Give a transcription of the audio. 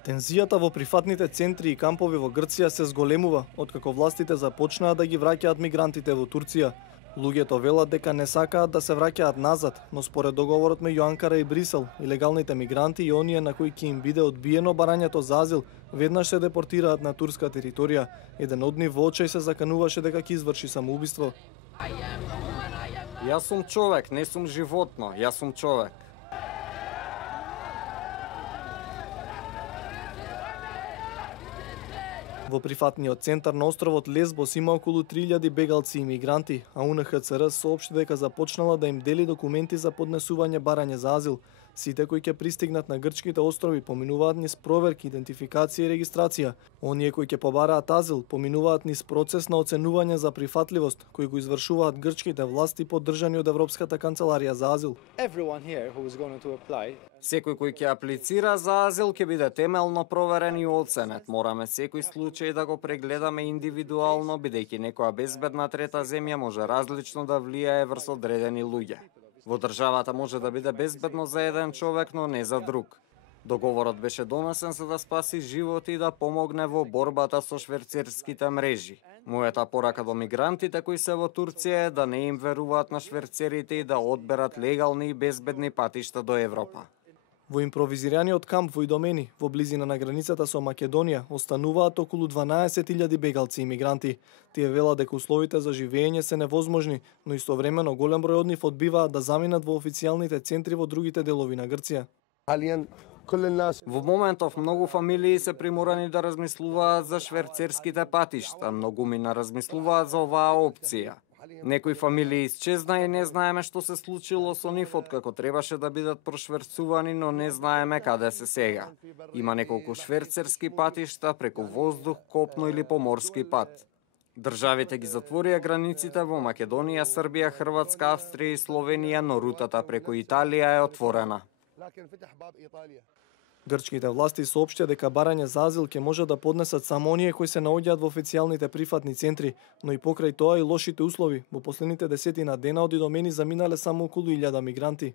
Тензијата во прифатните центри и кампови во Грција се зголемува, откако властите започнаа да ги враќаат мигрантите во Турција. Луѓето велат дека не сакаат да се враќаат назад, но според договорот меѓу Анкара и Брисел, илегалните мигранти и оние на кои ќе им биде одбиено барањето за азил, веднаш се депортираат на турска територија. Еден од нив во очај се закануваше дека ќе изврши самоубиство. Јас сум човек, не сум животно, јас сум човек. Во прифатниот центар на островот Лесбос има околу 3000 бегалци и мигранти, а УНХЦР соопшти дека започнала да им дели документи за поднесување барање за азил. Сите кои ќе пристигнат на грчките острови поминуваат низ проверки, идентификација и регистрација. Оние кои ќе побараат азил поминуваат низ процес на оценување за прифатливост, кој го извршуваат грчките власти поддржани од Европската канцеларија за азил. Секој кој ќе аплицира за азил ќе биде темелно проверен и оценет. Мораме секој случај да го прегледаме индивидуално, бидејќи некоја безбедна трета земја може различно да влијае врз одредени луѓе. Во државата може да биде безбедно за еден човек, но не за друг. Договорот беше донесен за да спаси животи и да помогне во борбата со шверцерските мрежи. Мојата порака до мигрантите кои се во Турција е да не им веруваат на шверцерите и да одберат легални и безбедни патишта до Европа. Во импровизираниот камп во Идомени, во близина на границата со Македонија, остануваат околу 12.000 бегалци и мигранти. Тие велат дека условите за живење се невозможни, но истовремено голем број од нив одбиваат да заминат во официјалните центри во другите делови на Грција. Во моментов многу фамилии се приморани да размислуваат за шверцерските патишта, многумина размислуваат за оваа опција. Некои фамилии исчезна и не знаеме што се случило со нив откако требаше да бидат прошверцувани, но не знаеме каде се сега. Има неколку шверцерски патишта преку воздух, копно или поморски пат. Државите ги затворија границите во Македонија, Србија, Хрватска, Австрија и Словенија, но рутата преку Италија е отворена. Грчките власти соопштија дека барање за азил ќе може да поднесат само оние кои се наоѓаат во официјалните прифатни центри, но и покрај тоа и лошите услови. Во последните 10 дена од Идомени заминале само околу 1000 мигранти.